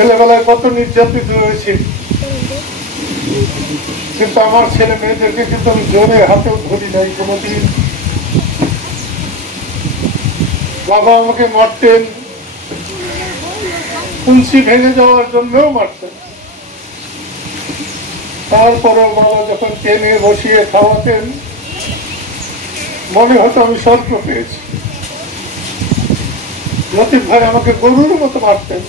ছেলেবেলায় কত নির্যাতিত হয়েছি, কিন্তু আমার ছেলে মেয়েদেরকে কিন্তু আমি জোরে হাতেও ধরি নাই কোনোদিন। বাবা আমাকে মারতেন, কুঞ্চি ভেঙে যাওয়ার জন্যও মারতেন। তারপরেও বাবা যখন টেনে বসিয়ে খাওয়াতেন মনে হতো আমি স্বর্গ পেয়েছি। লতিফ ভাই আমাকে গরুর মতো মারতেন,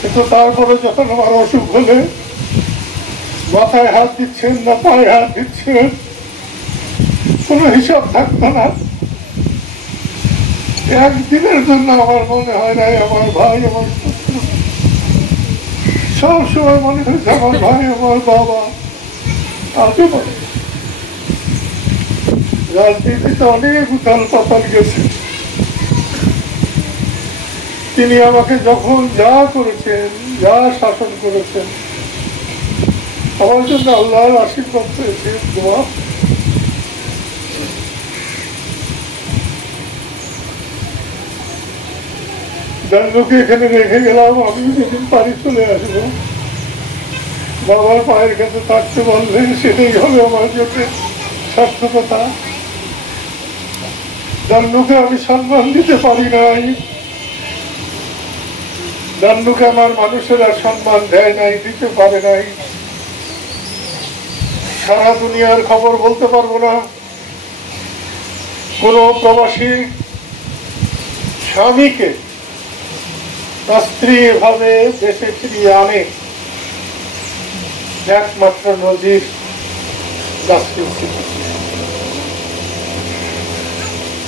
কিন্তু তারপরে যখন আমার অসুখ হলে মাথায় হাত দিচ্ছেন না পায়ে হাত দিচ্ছেন কোনো হিসাব থাকতো না। একদিনের জন্য আমার মনে হয় নাই আমার ভাই আমার শত্রু, সব সময় মনে হয়েছে আমার ভাই আমার বাবা। আজও বলে রাজনীতিতে অনেক উথাল পাতাল গেছে, তিনি আমাকে যখন যা করেছেন, যা শাসন করেছেন, আমার জন্য আল্লাহর আশীর্বাদ পেয়েছে। দোয়া দান্ডুকে এখানে রেখে গেলাম, আমি যেদিন পারি চলে আসবো। বাবার পায়ের কাছে থাকতে বললে সেটাই হবে আমার জন্য সার্থকতা। দান্ডুকে আমি সম্মান দিতে পারি নাই, দান্ডুকে আমার মানুষেরা সম্মান দেয় নাই, দিতে পারে নাই। সারা দুনিয়ার খবর বলতে পারবো না কোন প্রবাসী স্বামীকে তার স্ত্রী এভাবে দেশে ফিরিয়ে আনে, একমাত্র নজির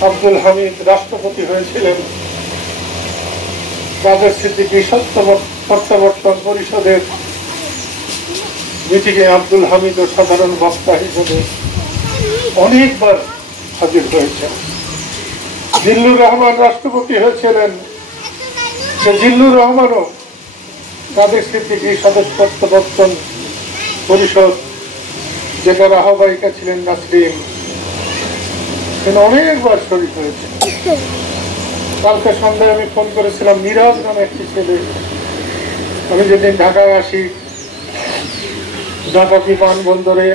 আব্দুল হামিদ রাষ্ট্রপতি হয়েছিলেন, কাদের সিদ্দিকী প্রত্যাবর্তন পরিষদের মিটিংয়ে আব্দুল হামিদ ও সাধারণ বক্তা হিসেবে অনেকবার হাজির হয়েছেন। জিল্লুর রহমান রাষ্ট্রপতি হয়েছিলেন, সে জিল্লুর রহমানও কাদের সিদ্দিকী প্রত্যাবর্তন পরিষদ যেটার আহ্বায়িকা ছিলেন নাসরিন, তিনি অনেকবার শরীক হয়েছে। কালকে সন্ধ্যায় আমি ফোন করেছিলাম, মিরাজ নামে একটি ছেলে, আমি যেদিন ঢাকায় আসি ঢাকা বিমানবন্দরে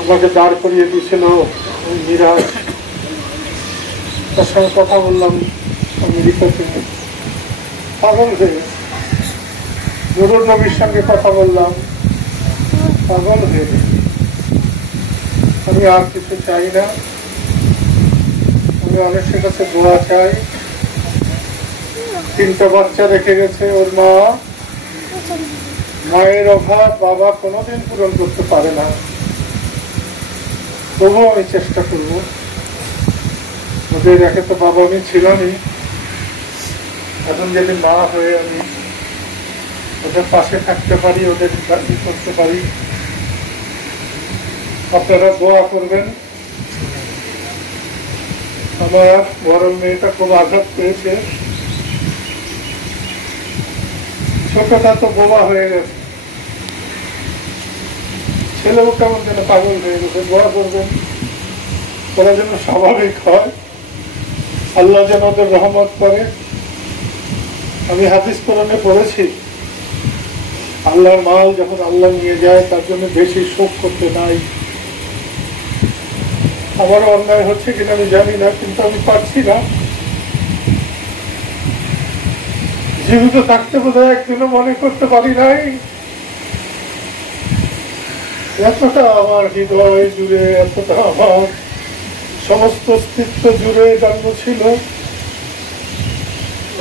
আমাকে দাঁড় করিয়ে দিয়েছিল মিরাজ, তার সঙ্গে কথা বললাম আমেরিকা থেকে, পাগল হয়ে নুরুল নবীর সঙ্গে কথা বললাম, পাগল হয়ে। আমি আর কিছু চাই না, আমি অনেকের কাছে দোয়া চাই। 3টা বাচ্চা রেখে গেছে ওর মা, মায়ের অভাব বাবা কোনোদিন পূরণ করতে পারে না, তবুও আমি চেষ্টা করব। ওদের একে তো বাবা আমি ছিলামই, এখন যদি মা হয়ে আমি ওদের পাশে থাকতে পারি, ওদের করতে পারি, আপনারা দোয়া করবেন। আমার বড় মেয়েটা খুব আঘাত পেয়েছে, ছোটটা তো বোবা হয়ে গেছে, ছেলেও কেমন যেন পাগল হয়ে গেছে। দোয়া করবেন ওরা যেন স্বাভাবিক হয়, আল্লাহ যেন ওদের রহমত করে। আমি হাদিস কোরআনে পড়েছি, আল্লাহর মাল যখন আল্লাহ নিয়ে যায় তার জন্য বেশি শোক করতে নাই। আমার অন্যায় হচ্ছে কিনা আমি জানি না, কিন্তু আমি পারছি না। জীবিত থাকতে বোধহয় একদিনও মনে করতে পারি নাই এতটা আমার হৃদয় জুড়ে, এতটা আমার সমস্ত অস্তিত্ব জুড়ে জন্ম ছিল।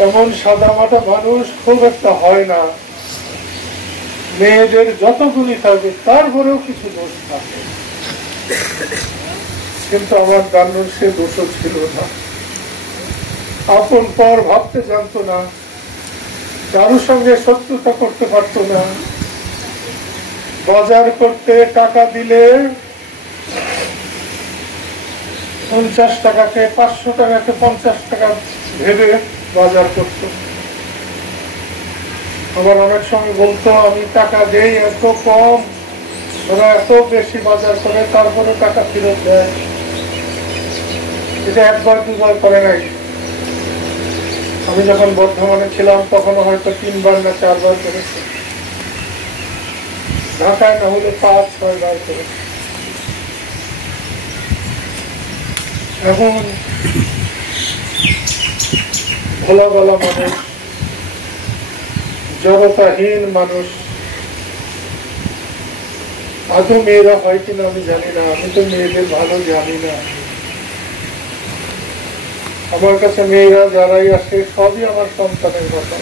এমন সাদামাটা মানুষ খুব একটা হয় না, মেয়েদের যত গুণী থাকবে তারপরেও কিছু দোষ থাকে, কিন্তু আমার দান্নুর সে দোষও ছিল না। আপন পর ভাবতে জানতো না, কারোর সঙ্গে শত্রুতা করতে পারতো না। বাজার করতে টাকা দিলে 50 টাকাকে 500 টাকাকে 50 টাকা ভেবে বাজার করত। আবার অনেক সময় বলতো আমি টাকা দেই এত কম, ওরা এত বেশি বাজার করে, তারপরে টাকা ফেরত দেয়। এটা একবার দুবার করে নাই, আমি যখন বর্ধমানে ছিলাম তখন হয়তো 3 বার না 4 বার করেছে, ঢাকায় না হলে 5-6 বার করেছে। এখন ভোলা গলা মানুষ, জড়তাহীন মানুষ, আদৌ মেয়েরা হয় কিনা আমি জানি না, আমি তো মেয়েদের ভালো জানি না। আমার কাছে মেয়েরা যারাই আসে সবই আমার সন্তানের কথা।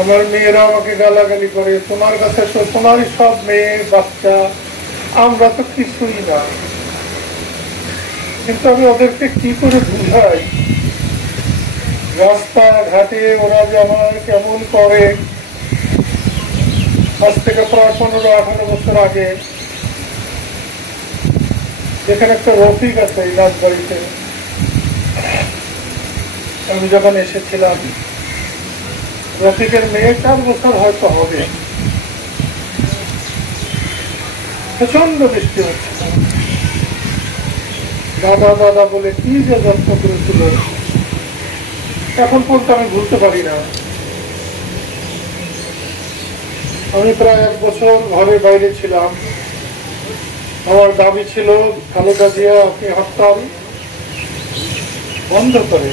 আমার মেয়েরা আমাকে গালাগালি করে, তোমার কাছে তো তোমারই সব মেয়ে বাচ্চা, আমরা তো কিছুই না। কিন্তু আমি ওদেরকে কি করে বুঝাই, রাস্তা ঘাটে ওরা যে আমার কেমন করে। আজ থেকে প্রায় 15-18 বছর আগে এখানে একটা রফিক আছে এই রাজবাড়িতে, আমি যখন এসেছিলাম, রফিকের মেয়ে 4 বছর হয়তো হবে, প্রচন্ড বৃষ্টি হচ্ছে, দাদা দাদা বলে কি যে যত্ন করেছিল, এখন পর্যন্ত আমি ভুলতে পারি না। আমি প্রায় 1 বছর ঘরে বাইরে ছিলাম। আমার দাবি ছিল খালেদা জিয়া আপনি হরতাল বন্ধ করে।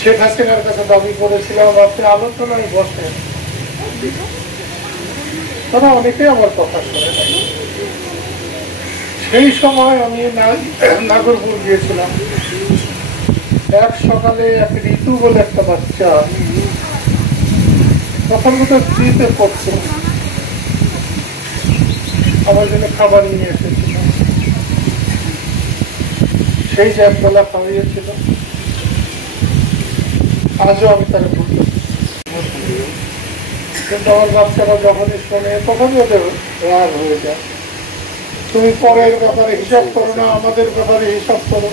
শেখ হাসিনার কাছে দাবি করেছিলাম আপনি আলোচনায় বসেন। তারা অনেকেই আমার কথা শুনে। সেই সময় আমি নাগরপুর গিয়েছিলাম। এক সকালে এক ঋতু বলে একটা বাচ্চা, তখন বোধহয় 3-তে পড়ছে, আমার জন্য খাবার নিয়ে এসেছিল। সেই যে একবেলা খাওয়াইয়েছিল, আজও আমি তারা ভুলতে। কিন্তু আমার বাচ্চারা যখনই শোনে তখনই ওদের রাগ হয়ে যায়। তুমি পরের ব্যাপারে হিসাব করো না, আমাদের ব্যাপারে হিসাব করো।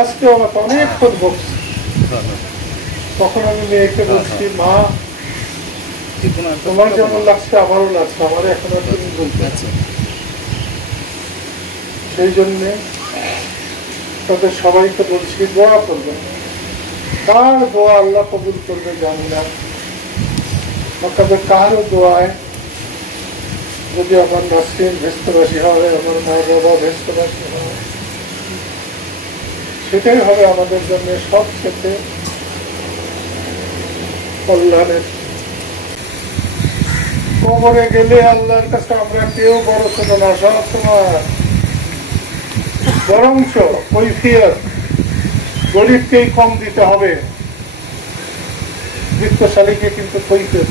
আজকে আমাকে অনেকক্ষণ বকছে। তখন আমি মেয়েকে বলছি, মা তোমার যেমন লাগছে আমারও লাগছে, আমার এখনো তুমি বলতে আছে। সেই জন্যে তাদের সবাইকে বলছি দোয়া করবে। কার দোয়া আল্লাহ কবুল করবে জানি না, তবে কারও দোয়ায় যদি আমার নাসরিন ভেস্তবাসী হয়, আমার মা বাবা ভেস্তবাসী হয়, সেটাই হবে আমাদের জন্য সবচেয়ে কল্যাণের। কবরে গেলে আল্লাহর কাছে আমরা কেউ বড় ছোট না, সব তোমার। বরঞ্চ কৈফিয়ত গরিবকেই কম দিতে হবে, বৃত্তশালীকে কিন্তু কৈফিয়ত।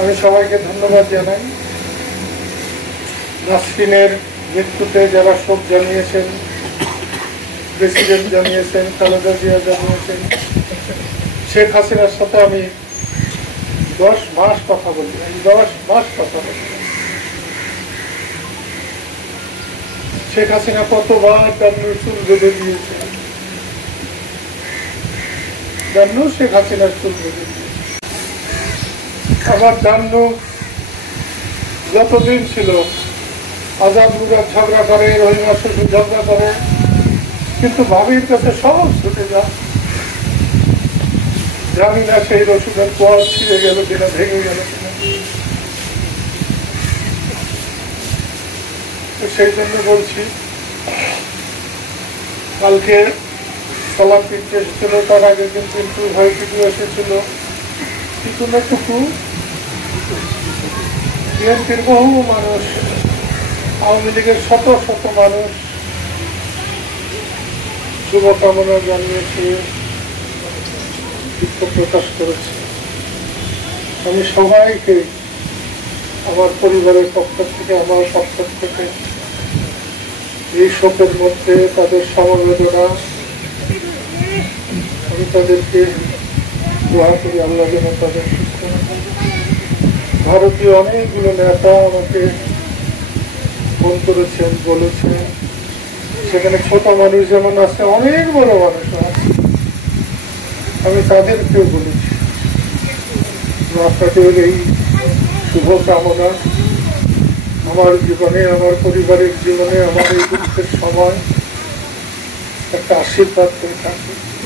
আমি সবাইকে ধন্যবাদ জানাই। নাসরিনের মৃত্যুতে যারা শোক জানিয়েছেন, প্রেসিডেন্ট জানিয়েছেন, খালেদা জিয়া জানিয়েছেন, শেখ হাসিনার সাথে আমি 10 মাস কথা বলি, 10 মাস কথা বলি। শেখ হাসিনা কতবার ডান্নুর চুল বেঁধে দিয়েছে, ডান্নু শেখ হাসিনার চুল বেঁধে দিয়েছে। আমার ডান্নু যতদিন ছিল আজাদ মুরাদ ঝগড়া করে, রহিমা শ্বশুর ঝগড়া করে, কিন্তু ভাবির কাছে সব ছুটে যায়। জানি না সেই রসুনের কোয়াল ছিঁড়ে গেল কিনা, ভেঙে গেল কিনা। সেই জন্য বলছি, কালকে সালাম পিঠে এসেছিল, তার আগে কিন্তু ভয় ভিডিও এসেছিল, কিন্তু না টুকু বিএনপির বহু মানুষ, আওয়ামী লীগের শত শত মানুষ শুভকামনা জানিয়েছে, দুঃখ প্রকাশ করেছে। আমি সবাইকে আমার পরিবারের পক্ষ থেকে, আমার পক্ষ থেকে এই শোকের মধ্যে তাদের সমবেদনা, আমি তাদেরকে দোয়া করি আল্লাহ যেন তাদের সুস্থ রাখে। ভারতীয় অনেকগুলো নেতা আমাকে ফোন করেছেন, বলেছেন, সেখানে ছোট মানুষ যেমন আছে, অনেক বড় মানুষ আছে। আমি তাদেরকেও বলেছি আপনাদের এই শুভকামনা আমার জীবনে, আমার পরিবারের জীবনে, আমার এই দুঃখের সময় একটা আশীর্বাদ করে থাকে।